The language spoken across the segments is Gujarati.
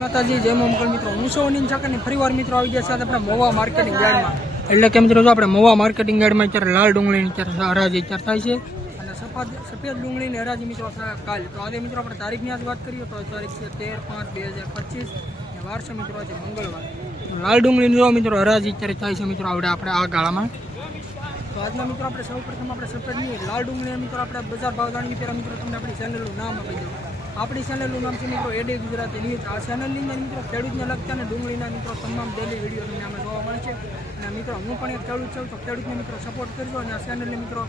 માતાજી જય મંગલ મિત્રો હું સોની ચાકરની ફરીવાર મિત્રો આવી ગયા છે આપણે મહુવા માર્કેટિંગ યાર્ડમાં એટલે કે મિત્રો જો આપણે મહુવા માર્કેટિંગ યાર્ડમાં અત્યારે લાલ ડુંગળીની અત્યારે હરાજી અત્યારે થાય છે અને સફેદ ડુંગળીની હરાજી મિત્રો કાલ તો આજે મિત્રો આપણે તારીખની આજ વાત કરીએ તો તારીખ છે 13/5/2025 અને વાર છે મિત્રો આજે મંગળવાર લાલ ડુંગળીની જો મિત્રો હરાજી અત્યારે થાય છે મિત્રો આપણે આ ગાળામાં તો આજના મિત્રો આપણે સૌપ્રથમ આપણે સફેદની લાલ ડુંગળી મિત્રો આપણે બજાર ભાવ જાણવી પહેલાં મિત્રો તમને આપણી ચેનલનું નામ આપી દઉં આપણી ચેનલનું નામ છે મિત્રો એડે ગુજરાતી ન્યૂઝ આ ચેનલની અંદર મિત્રો ખેડૂતને લગતા અને ડુંગળીના મિત્રો તમામ ડેલી વિડીયો તમને આમાં જોવા મળે છે અને મિત્રો હું પણ એક ખેડૂત છું તો ખેડૂતને મિત્રો સપોર્ટ કરજો અને આ ચેનલને મિત્રો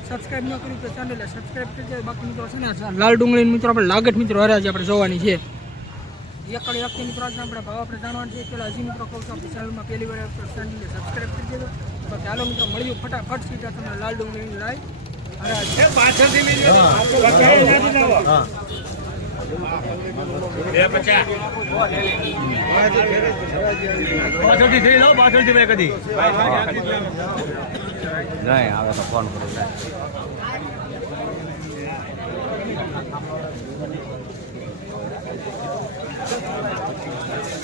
સબસ્ક્રાઈબ ન કર્યું તો ચેનલને સબસ્ક્રાઈબ કરજો બાકી મિત્રો છે ને લાલ ડુંગળીની મિત્રો આપણે લાગત મિત્રો હરાજી આપણે જોવાની છે એકડી વખતે મિત્રો આજે આપણે ભાવ આપણે જાણવાનું છે પહેલાં હજી મિત્રો કહું છું આપણી ચેનલમાં પહેલી વાર ચેનલને સબસ્ક્રાઈબ કરી દેજો તો ચાલો મિત્રો મળ્યું ફટાફટ સીધા તમને લાલ ડુંગળીની લાઈ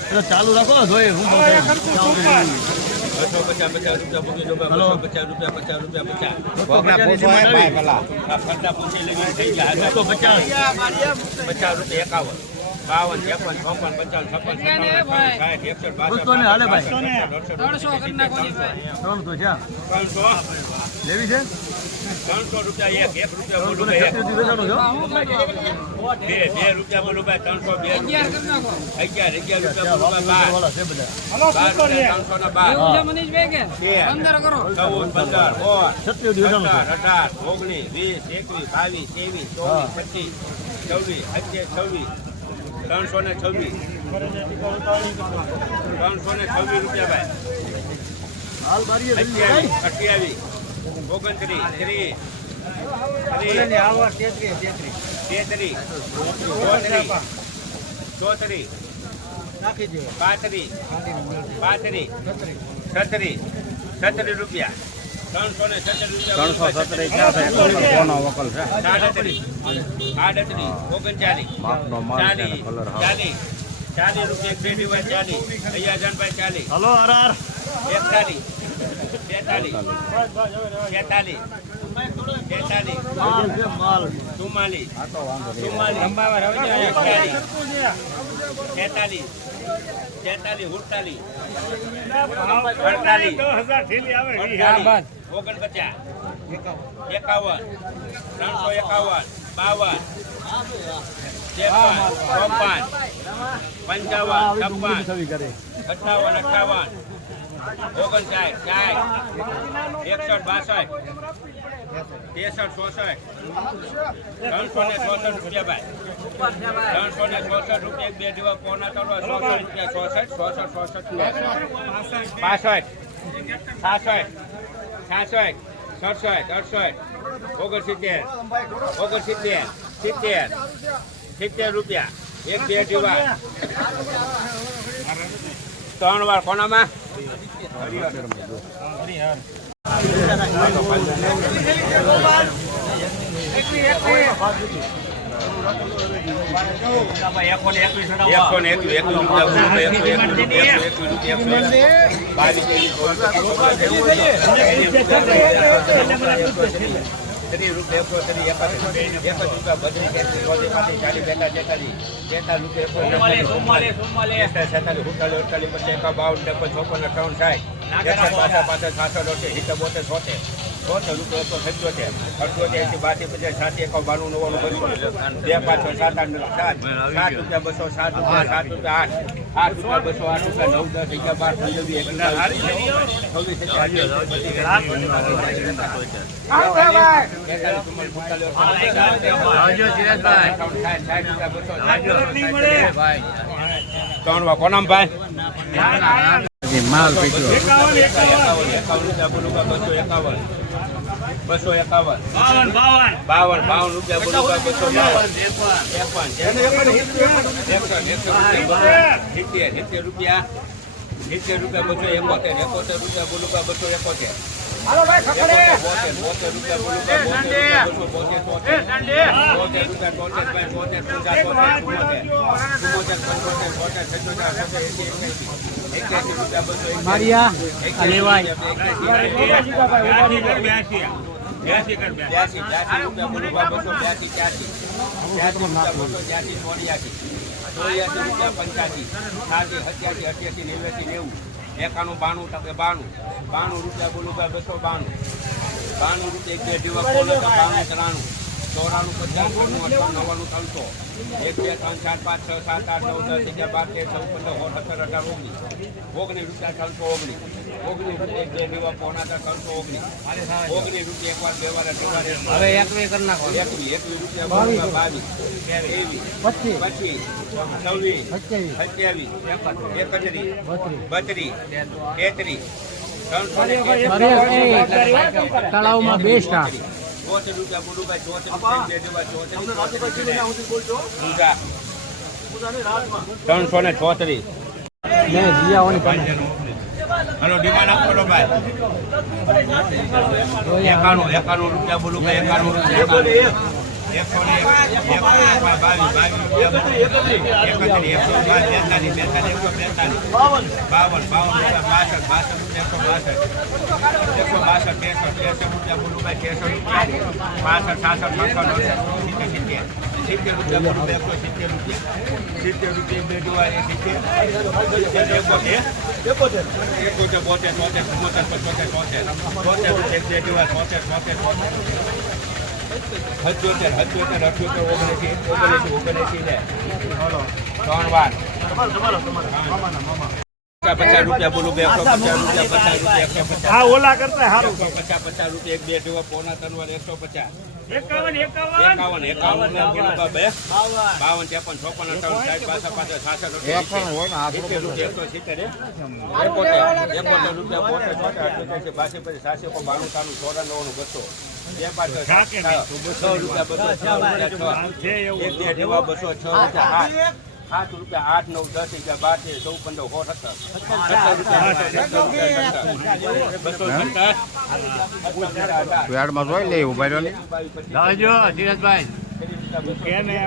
હરાજી ચાલુ રાખો ને જોઈએ હું 50 રૂપિયા 51 હાલે ભાઈ 300 લેવી છે 300 રૂપિયા 1 રૂપિયા બે રૂપિયા બોલો ભાઈ 300 11 રૂપિયા બોલો ભાઈ 12 મનીષભાઈ કે 15 કરો 14 15 રૂપિયા ભાઈ હાલ બારીએ 28 રૂપિયા 40 રૂપિયા 40 હલો આર 41 42 માલ 70 રૂપિયા 1 2 દીવા 3 વાર કોનામાં કોનામ ભાઈ માલ 251 52 રૂપિયા 70 રૂપિયા 271 રૂપિયા બોલુકા 271 મારિયા આ લેવાય એકાણું 92 92 રૂપિયા બોલું 292 92 રૂપિયા એક બે જેવા બોલો 92 93 94 50 99 300 1 2 3 4 5 6 7 8 9 10 11 12 13 14 15 16 17 18 19 રૂપિયા 319 રૂપિયા એક બે જેવા પોણા 319 19 રૂપિયા એક વાર બે વાર હવે 21 કરી નાખો 21 રૂપિયા 22 23 25 26 27 28 31 તળાવમાં બેસ્ટ આ 74 રૂપિયા બોલુભાઈ 336 ને જીયાઓની હલો ડિમાન્ડ આપો ભાઈ 91 રૂપિયા બોલુભાઈ 91 રૂપિયા 50 રૂપિયા બોલું 150 હા ઓલા કરતા હારું 50 રૂપિયા એક બે જેવા પોણા 3 વાર 150 51 51 52 7 રૂપિયા 8 9 10 11 12 પેડમાં જોઈ લે ઉભા રહ્યો ને લાવજો ધીરજભાઈ કેને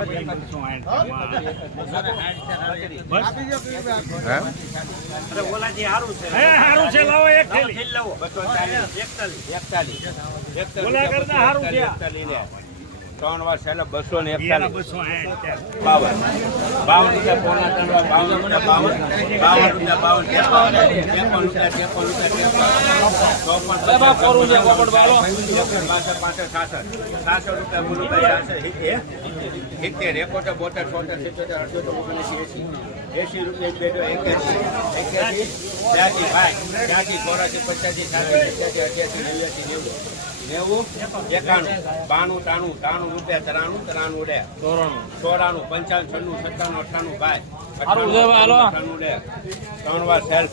હારું છે લાવો એક થેલી લાવો 41 ઓલા કરતા હારું છે 3 વાર છેલ્લે 241 52 રૂપિયા પોણા 3 વાર 52 3 વાર સેલ્ફ